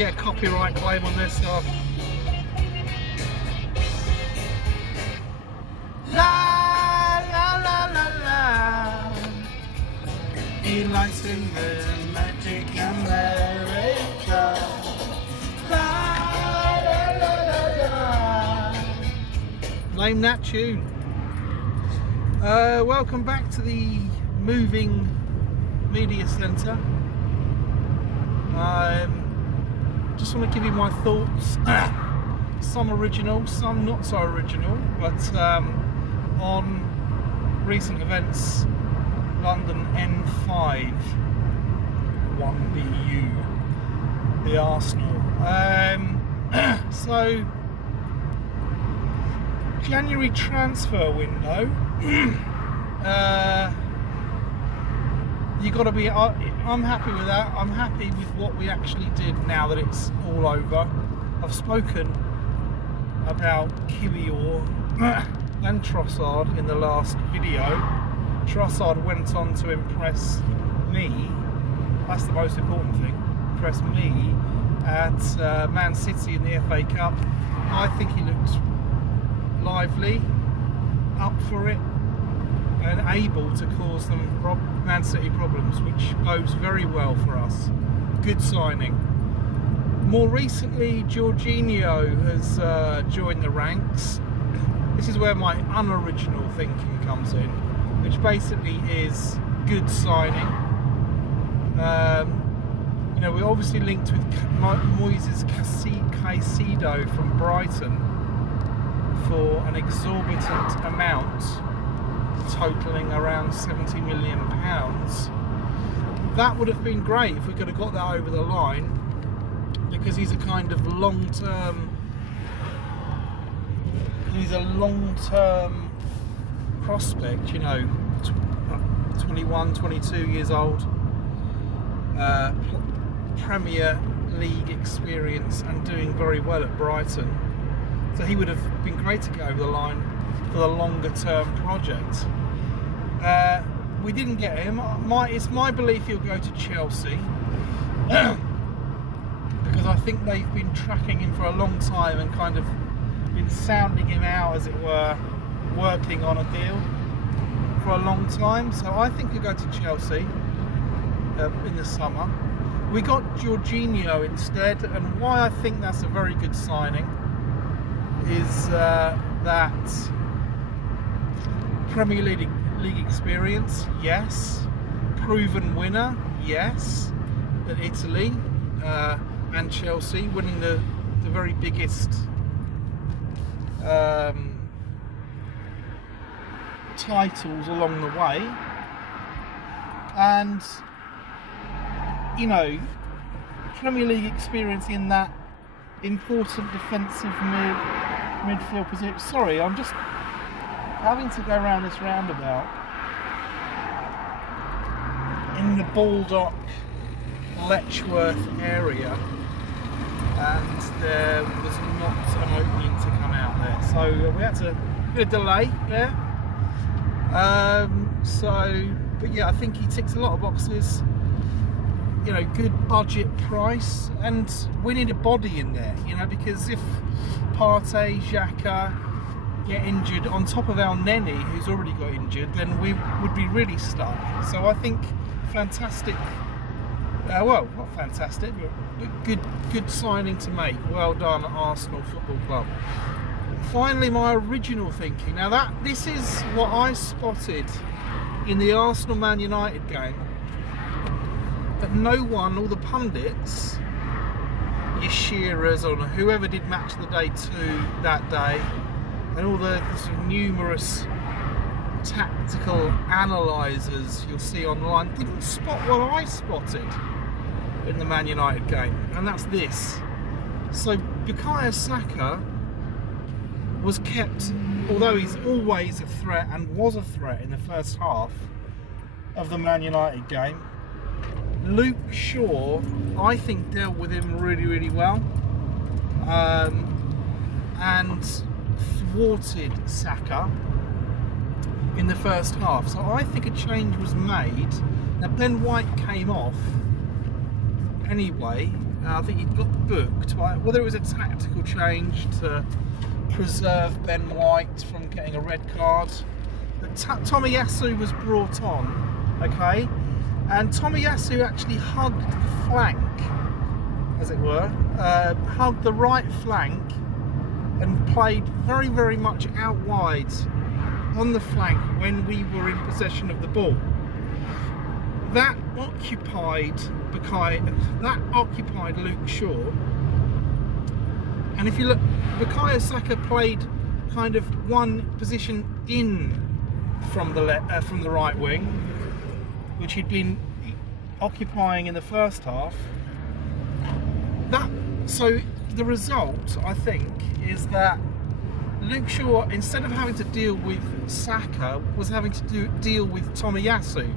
get a copyright claim on this. So. La la la la la. He likes to learn magic America. La la la la la. Name that tune. Welcome back to the moving media centre. Just want to give you my thoughts. Some original, some not so original, but on recent events. London N5 1BU, the Arsenal. So January transfer window. You got to be. I'm happy with that. I'm happy with what we actually did now that it's all over. I've spoken about Kiwior and Trossard in the last video. Trossard went on to impress me. That's the most important thing. Impress me at Man City in the FA Cup. I think he looked lively, up for it, and able to cause them Man City problems, which bodes very well for us. Good signing. More recently, Jorginho has joined the ranks. This is where my unoriginal thinking comes in, which basically is good signing. You know, we're obviously linked with Moises Caicedo from Brighton for an exorbitant amount, totalling around £70 million. That would have been great if we could have got that over the line, because he's a kind of long-term prospect, you know, 21, 22 years old, Premier League experience and doing very well at Brighton. So he would have been great to get over the line for the longer term project. We didn't get him. It's my belief he'll go to Chelsea because I think they've been tracking him for a long time and kind of been sounding him out, as it were, working on a deal for a long time. So I think he'll go to Chelsea in the summer. We got Jorginho instead, and why I think that's a very good signing is that Premier League experience, yes. Proven winner, yes. At Italy and Chelsea, winning the very biggest titles along the way. And, you know, Premier League experience in that important defensive midfield position. Sorry, I'm just having to go around this roundabout in the Baldock Letchworth area, and there was not an opening to come out there, so we had to get a delay there. But yeah, I think he ticks a lot of boxes. You know, good budget price, and we need a body in there, you know, because if Partey, Xhaka get injured on top of our Nenny, who's already got injured, then we would be really stuck. So I think fantastic, well, not fantastic, but good signing to make. Well done, Arsenal Football Club. Finally, my original thinking. Now this is what I spotted in the Arsenal Man United game. That no one, all the pundits, your Shearers or whoever did Match of the Day 2 that day, and all the sort of numerous tactical analysers you'll see online, didn't spot what I spotted in the Man United game, and that's this. So Bukayo Saka was kept, although he's always a threat and was a threat in the first half of the Man United game, Luke Shaw, I think, dealt with him really, really well, and thwarted Saka in the first half. So I think a change was made. Now Ben White came off anyway, I think he got booked, whether it was a tactical change to preserve Ben White from getting a red card. But Tomiyasu was brought on, okay, and Tomiyasu actually hugged the flank, as it were, hugged the right flank and played very, very much out wide on the flank when we were in possession of the ball. That occupied Luke Shaw, and if you look, Bukayo Saka played kind of one position in from the right wing, which he'd been occupying in the first half. So the result, I think, is that Luke Shaw, instead of having to deal with Saka, was having to deal with Tomiyasu.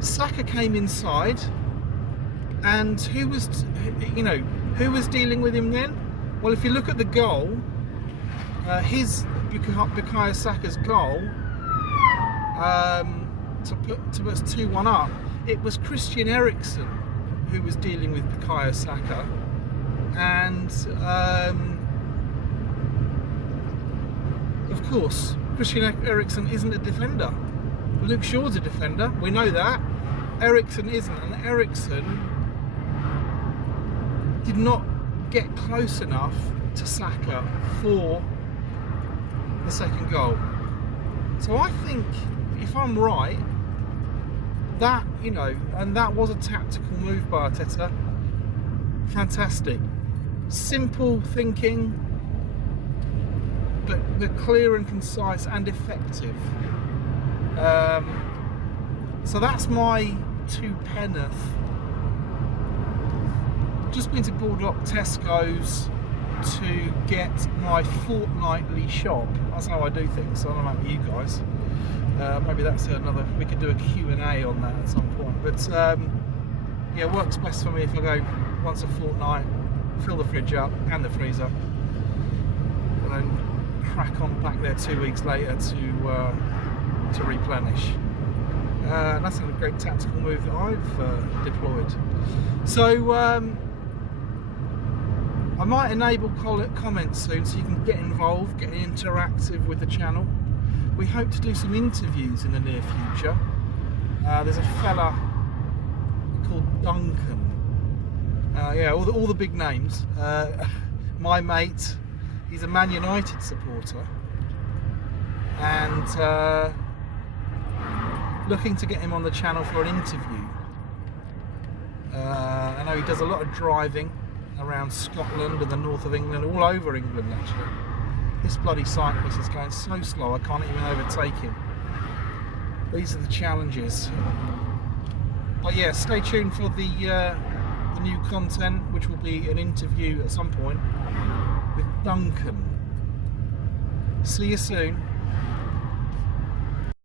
Saka came inside, and who was dealing with him then? Well, if you look at the goal, Bukayo Saka's goal to put us 2-1 up, it was Christian Eriksen who was dealing with Bukayo Saka, and of course Christian Eriksen isn't a defender. Luke Shaw's a defender, we know that. Eriksen isn't, and Eriksen did not get close enough to Saka for the second goal. So I think, if I'm right, that, and that was a tactical move by Arteta. Fantastic. Simple thinking, but clear and concise and effective. So that's my 2 penneth. Just been to Baldock Tesco's to get my fortnightly shop. That's how I do things. I don't know about you guys. Maybe that's another. We could do a Q&A on that at some point. But yeah, it works best for me if I go once a fortnight, fill the fridge up and the freezer, and then crack on back there 2 weeks later to replenish. That's a great tactical move that I've deployed. So I might enable comments soon so you can get involved, get interactive with the channel. We hope to do some interviews in the near future. There's a fella called Duncan. Yeah, all the big names. My mate, he's a Man United supporter, and looking to get him on the channel for an interview. I know he does a lot of driving around Scotland and the north of England, all over England actually. This bloody cyclist is going so slow I can't even overtake him. These are the challenges. But yeah, stay tuned for the new content, which will be an interview at some point with Duncan. See you soon.